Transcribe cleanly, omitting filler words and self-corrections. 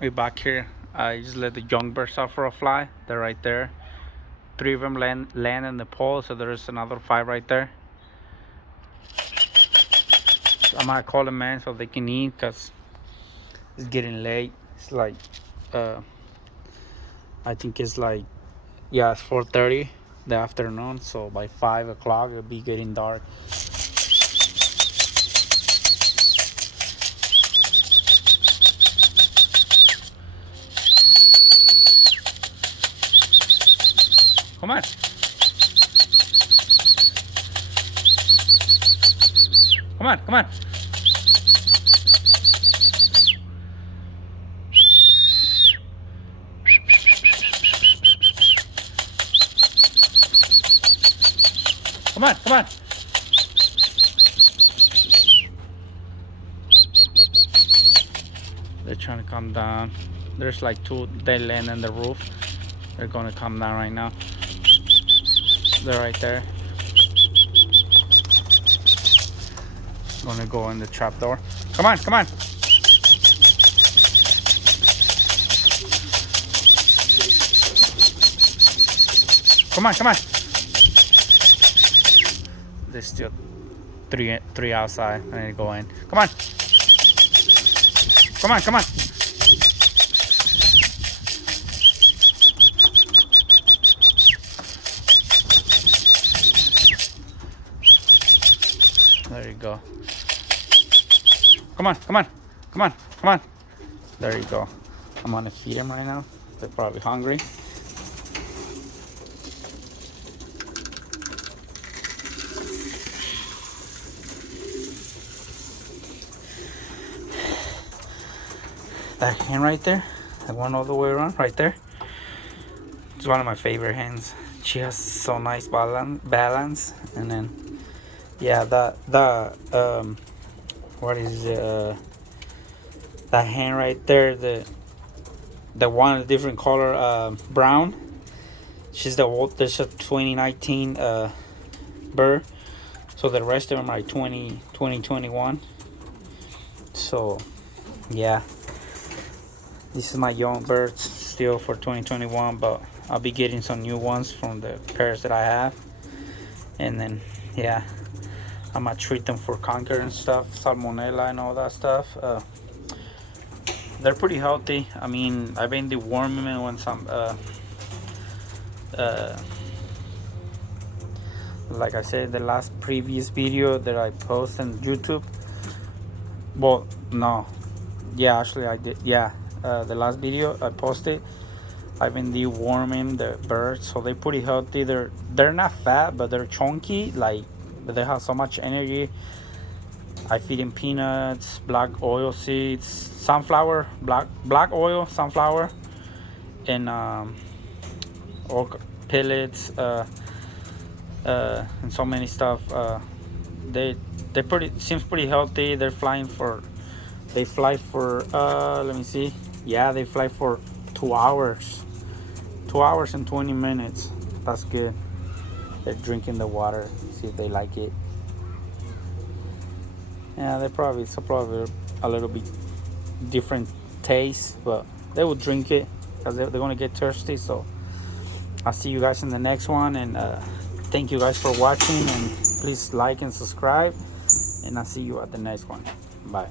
We're back here. I just let the young birds out for a fly. They're right there. Three of them land in the pole, so there's another five right there. So I'm gonna call them in so they can eat because it's getting late. It's like, uh, I think it's like, yeah, it's 4:30 the afternoon. So by 5 o'clock it'll be getting dark. Come on, come on, come on. Come on, come on. They're trying to come down. There's like two, they land on the roof. They're gonna come down right now. They're right there. Gonna go in the trap door. Come on, come on. Come on, come on. There's still three outside. I need to go in. Come on. Come on, come on. There you go. Come on, come on, come on, come on. There you go. I'm gonna feed them right now. They're probably hungry. That hen right there, that one all the way around right there, it's one of my favorite hens. She has so nice balance. And then yeah, what is it, that hen right there, the one a different color, brown, she's there's a 2019 bird. So the rest of them are 2021. So yeah, this is my young birds still for 2021, but I'll be getting some new ones from the pairs that I have. And then yeah, I'm gonna treat them for canker and stuff, salmonella and all that stuff. They're pretty healthy. I mean, I've been deworming them when some like I said, the last previous video that I posted on YouTube. Well, no, yeah, actually I did. Yeah, the last video I posted, I've been deworming the birds, so they're pretty healthy. They're not fat, but they're chunky. Like, but they have so much energy. I feed them peanuts, black oil seeds, sunflower, black oil, sunflower, and or pellets, and so many stuff. They seems pretty healthy. They fly for let me see. Yeah, they fly for 2 hours. 2 hours and 20 minutes. That's good. They're drinking the water. See if they like it. Yeah, it's probably a little bit different taste, but they will drink it because they're gonna get thirsty. So I'll see you guys in the next one, and thank you guys for watching, and please like and subscribe, and I'll see you at the next one. Bye.